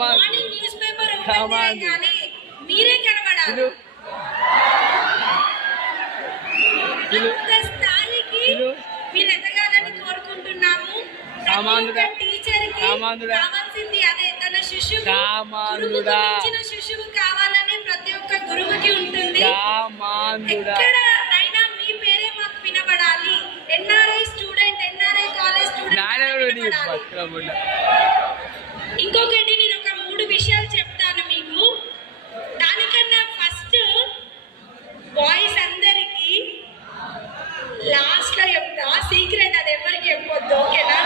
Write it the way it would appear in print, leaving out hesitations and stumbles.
Morning news paper open చేయగానే మీరే కనబడాలి. స్థాయికి మీరు ఎదగాలని కోరుకుంటున్నాము. టీచర్ కి కావాల్సింది అదే, తన శిష్యువు శిశువు కావాలని ప్రతి ఒక్క గురువుకి ఉంటుంది. ఎక్కడ అయినా మీ పేరే మాకు వినబడాలి. NRI student, NRI college student. ఇంకొకటి నేను ఒక 3 విషయాలు చెప్తాను మీకు. దానికన్నా ఫస్ట్ బాయ్స్ అందరికి లాస్ట్ లో చెప్తా, సీక్రెట్ అది ఎవరికి చెప్పొద్దు, ఓకేనా?